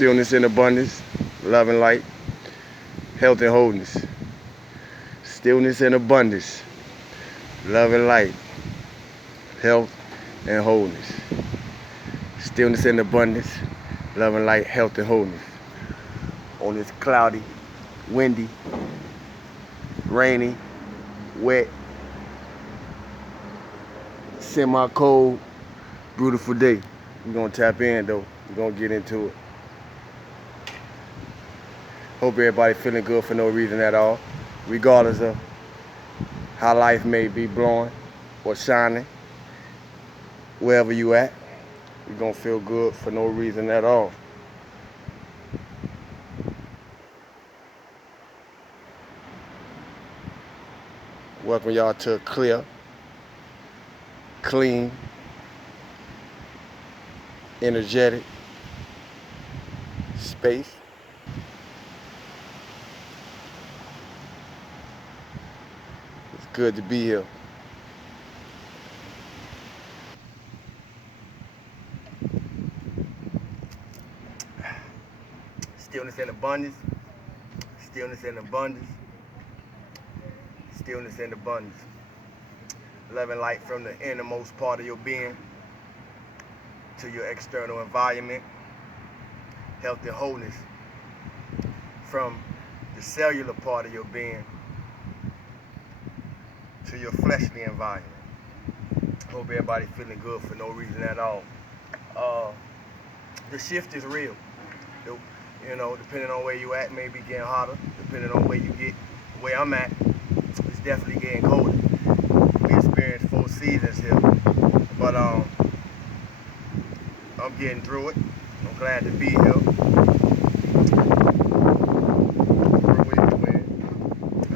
stillness and abundance, love and light, health and wholeness. Stillness and abundance, love and light, health and wholeness. Stillness and abundance, love and light, health and wholeness. On this cloudy, windy, rainy, wet, semi-cold, beautiful day. We're gonna tap in though. We're gonna get into it. Hope everybody feeling good for no reason at all, regardless of how life may be blowing or shining. Wherever you at, you're gonna feel good for no reason at all. Welcome y'all to a clear, clean, energetic space. It's good to be here. Stillness and abundance, stillness and abundance, stillness and abundance. Love and light from the innermost part of your being to your external environment. Health and wholeness from the cellular part of your being to your fleshly environment. Hope everybody feeling good for no reason at all. The shift is real. You know, depending on where you at, maybe getting hotter. Depending on where I'm at, it's definitely getting colder. We experienced 4 seasons here, but I'm getting through it. I'm glad to be here.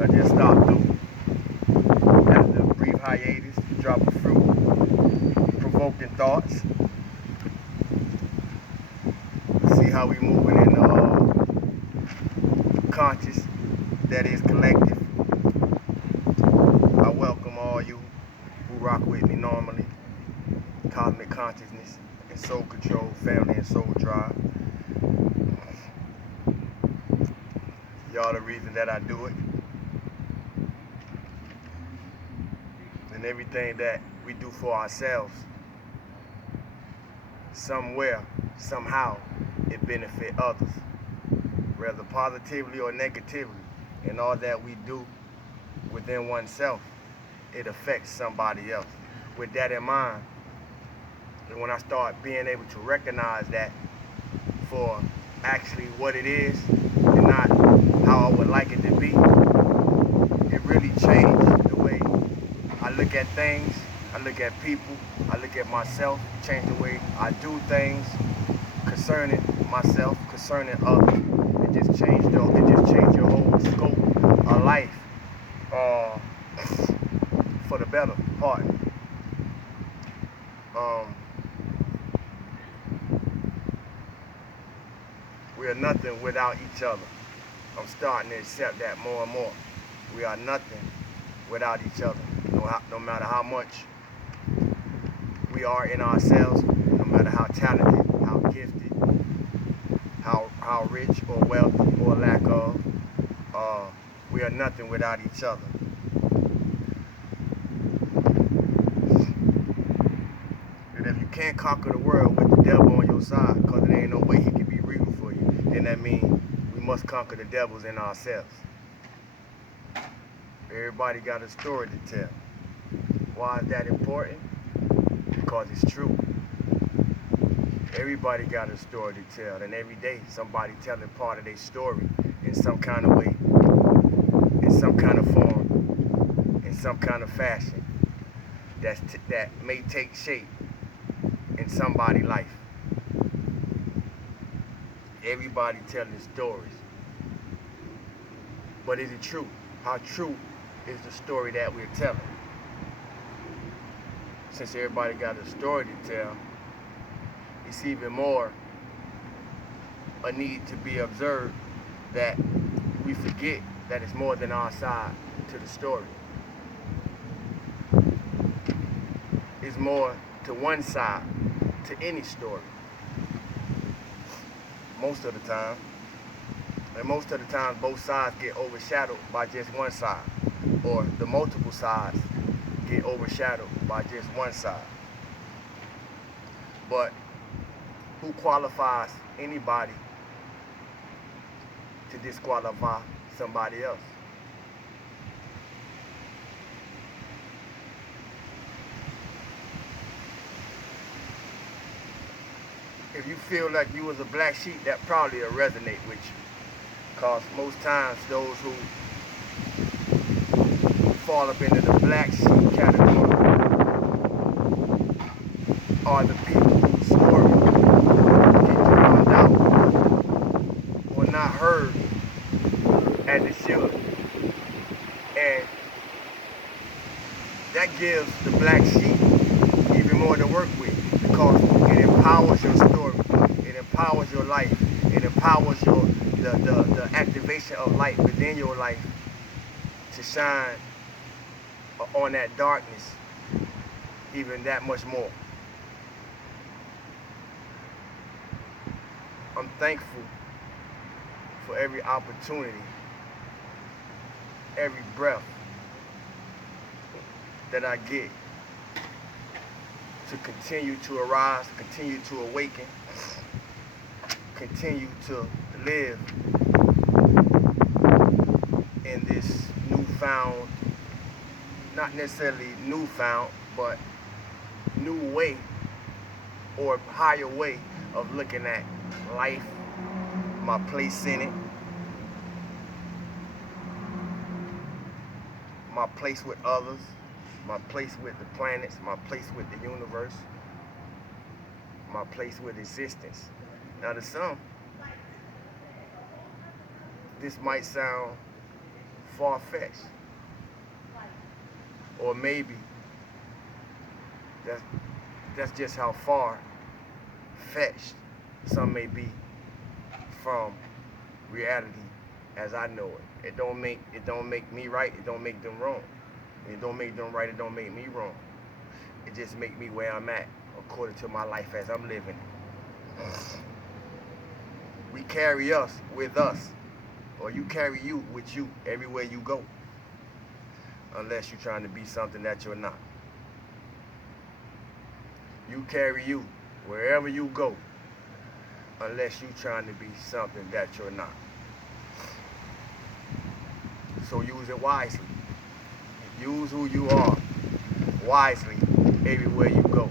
I just stopped through after a brief hiatus to drop a few provoking thoughts. See how we moving in the conscious, that is collective. I welcome all you who rock with me normally. Cosmic consciousness and soul control, family and soul drive. Y'all the reason that I do it. And everything that we do for ourselves, somewhere, somehow, it benefit others, whether positively or negatively. And all that we do within oneself, it affects somebody else. With that in mind, and when I start being able to recognize that for actually what it is and not how I would like it to be, it really changed the way I look at things, I look at people, I look at myself, change the way I do things concerning myself, concerning others. It just changed your whole scope of life for the better part. We are nothing without each other. I'm starting to accept that more and more. We are nothing without each other. No matter how much we are in ourselves, no matter how talented, how gifted, how rich or wealthy or lack of, we are nothing without each other. And if you can't conquer the world with the devil on your side, because there ain't no way he can be real for you, then that means we must conquer the devils in ourselves. Everybody got a story to tell. Why is that important? Because it's true. Everybody got a story to tell, and every day somebody telling part of their story in some kind of way, in some kind of form, in some kind of fashion that may take shape in somebody's life. Everybody telling stories. But is it true? How true is the story that we're telling? Since everybody got a story to tell, it's even more a need to be observed that we forget that it's more than our side to the story. It's more to one side to any story. most of the time. And most of the time, both sides get overshadowed by just one side, or the multiple sides get overshadowed by just one side. But who qualifies anybody to disqualify somebody else? If you feel like you was a black sheep, that probably will resonate with you. Because most times those who fall up into the black sheep category are the people whose story get drowned out or not heard as it should. And that gives the black sheep even more to work with, because it empowers your story, it empowers your life, it empowers the activation of light within your life to shine on that darkness even that much more. I'm thankful for every opportunity, every breath that I get to continue to arise, continue to awaken, continue to live in this newfound, not necessarily newfound, but new way or higher way of looking at life, my place in it, my place with others, my place with the planets, my place with the universe, my place with existence. Now to some, this might sound far-fetched, or maybe that's just how far-fetched some may be from reality as I know it. It don't make me right, it don't make them wrong. It don't make them right, it don't make me wrong. It just make me where I'm at according to my life as I'm living. We carry us with us, or you carry you with you everywhere you go, unless you're trying to be something that you're not. You carry you wherever you go, unless you're trying to be something that you're not. So use it wisely. Use who you are wisely everywhere you go.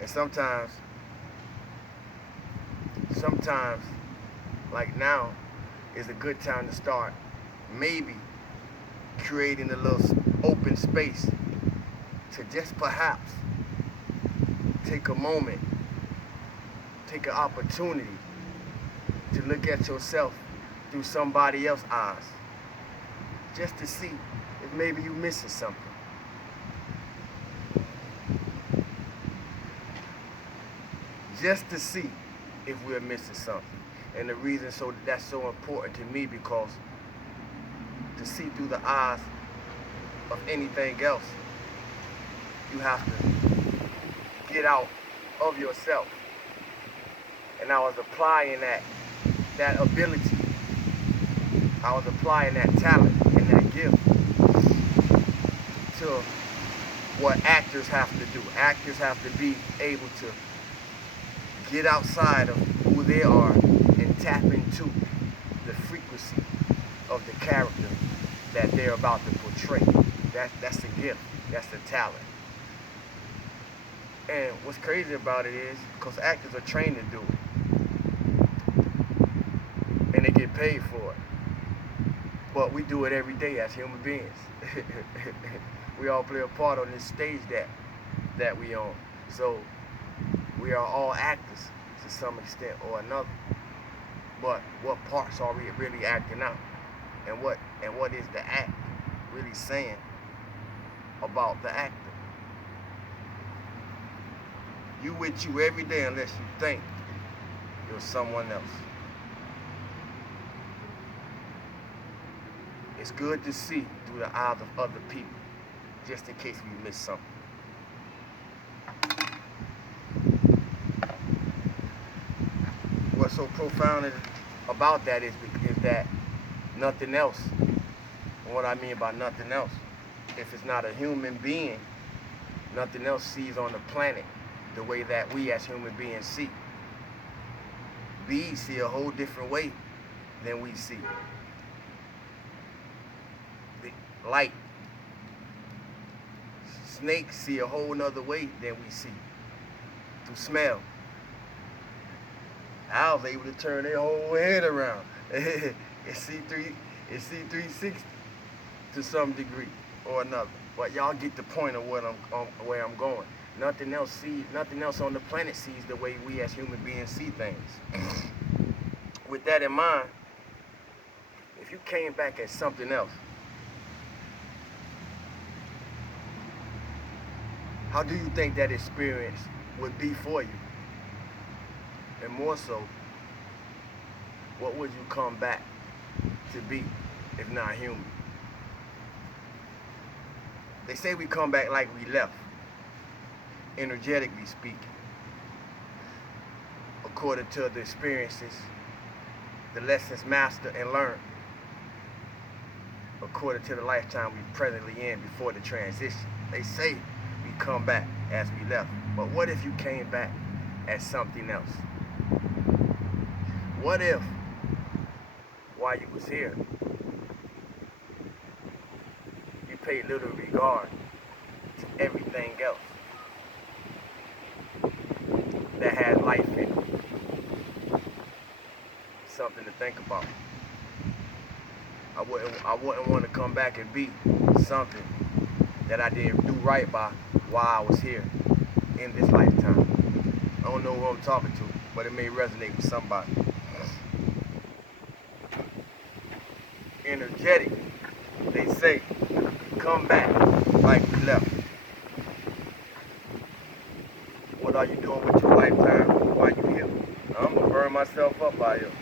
And sometimes, like now, is a good time to start maybe creating a little open space to just perhaps take a moment, take an opportunity to look at yourself through somebody else's eyes, just to see if maybe you're missing something. Just to see if we're missing something. And the reason that's so important to me, because to see through the eyes of anything else, you have to get out of yourself. And I was applying that ability, I was applying that talent and that gift to what actors have to do. Actors have to be able to get outside of who they are and tap into the frequency of the character that they're about to portray. That's the gift, that's the talent. And what's crazy about it is, because actors are trained to do it, and they get paid for it. But we do it every day as human beings. We all play a part on this stage that we own. So we are all actors to some extent or another. But what parts are we really acting out? And what is the act really saying about the actor? You with you every day unless you think you're someone else. It's good to see through the eyes of other people, just in case we miss something. so profound about that is that nothing else, and what I mean by nothing else, if it's not a human being, nothing else sees on the planet the way that we as human beings see. Bees see a whole different way than we see. The light. Snakes see a whole nother way than we see. Through smell. Owls able to turn their whole head around. It's C360 to some degree or another. But y'all get the point of where I'm going. Nothing else on the planet sees the way we as human beings see things. With that in mind, if you came back as something else, how do you think that experience would be for you? And more so, what would you come back to be if not human? They say we come back like we left, energetically speaking, according to the experiences, the lessons mastered and learned, according to the lifetime we presently in before the transition. They say we come back as we left, but what if you came back as something else? What if, while you was here, you paid little regard to everything else that had life in it? Something to think about. I wouldn't want to come back and be something that I didn't do right by while I was here in this lifetime. I don't know who I'm talking to, but it may resonate with somebody. Energetic, they say, come back like we left. What are you doing with your lifetime while you here? I'm gonna burn myself up out here.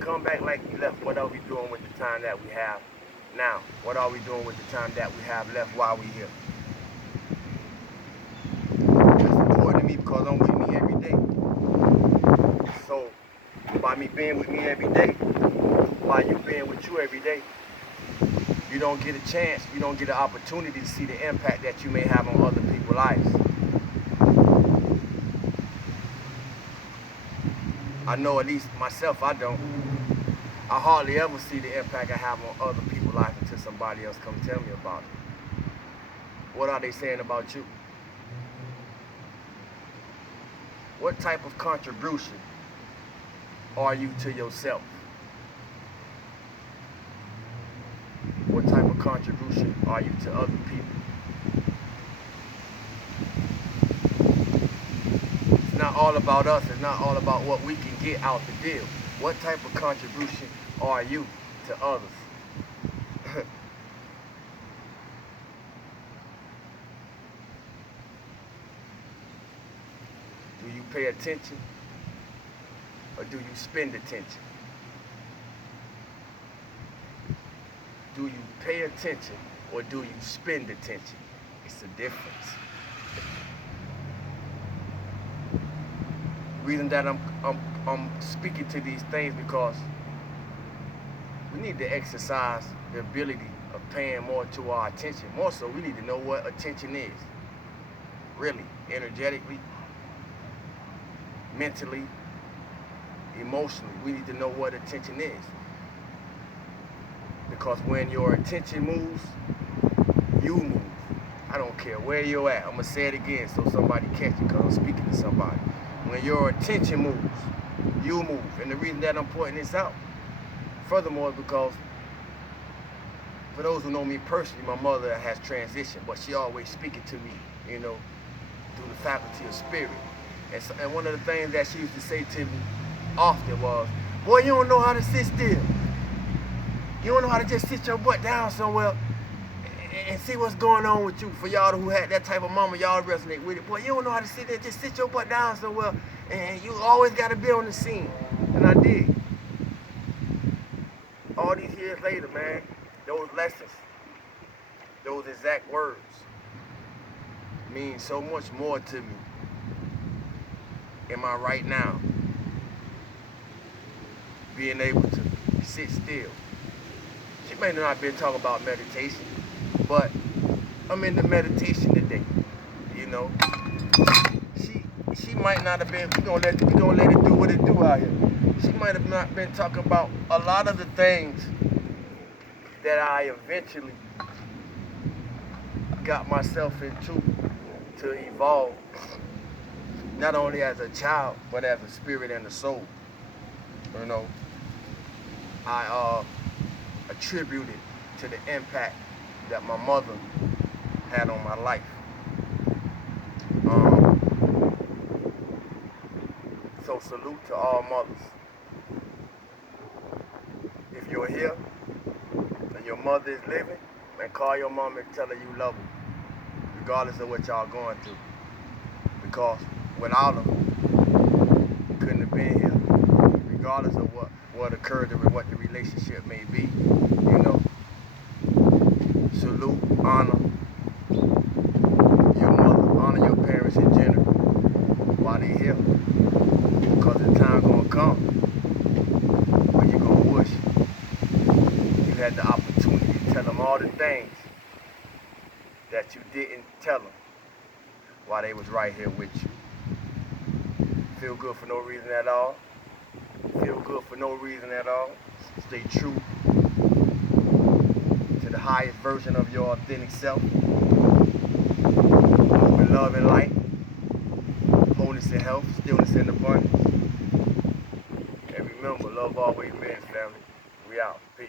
Come back like we left. What are we doing with the time that we have now? What are we doing with the time that we have left while we here? It's important to me because I'm with me every day. So, by me being with me every day, by you being with you every day, you don't get a chance, you don't get an opportunity to see the impact that you may have on other people's lives. I know at least myself, I don't. I hardly ever see the impact I have on other people's lives until somebody else comes tell me about it. What are they saying about you? What type of contribution are you to yourself? What type of contribution are you to other people? It's not all about us. It's not all about what we can get out the deal. What type of contribution are you to others? Do you pay attention or do you spend attention? Do you pay attention or do you spend attention? It's a difference. The reason that I'm speaking to these things because we need to exercise the ability of paying more to our attention. More so, we need to know what attention is. Really, energetically, mentally, emotionally, we need to know what attention is. Because when your attention moves, you move. I don't care where you're at. I'm going to say it again so somebody catch it because I'm speaking to somebody. When your attention moves, you move. And the reason that I'm pointing this out, furthermore, is because for those who know me personally, my mother has transitioned, but she always speaking to me, you know, through the faculty of spirit. And one of the things that she used to say to me often was, boy, you don't know how to sit still. You don't know how to just sit your butt down somewhere and see what's going on with you. For y'all who had that type of mama, y'all resonate with it. Boy, you don't know how to sit there, just sit your butt down somewhere, and you always got to be on the scene. And I did. All these years later, man, those lessons, those exact words mean so much more to me am I right now being able to sit still? She may not have been talking about meditation, but I'm in the meditation today. You know, she might not have been. We gonna let it do what it do out here. She might have not been talking about a lot of the things that I eventually got myself into to evolve, not only as a child but as a spirit and a soul. You know, I attributed to the impact that my mother had on my life. So salute to all mothers. If you're here and your mother is living, man, call your mom and tell her you love her, regardless of what y'all going through. Because without her, you couldn't have been here, regardless of what occurred or what the relationship may be. You know, salute, honor your mother, honor your parents in general while they're here. Because the time gonna come when you're gonna wish you had the opportunity to tell them all the things that you didn't tell them while they was right here with you. Feel good for no reason at all. Feel good for no reason at all. Stay true to the highest version of your authentic self. Move in love and light. Wholeness and health. Stillness and abundance. And remember, love always wins, family. We out. Peace.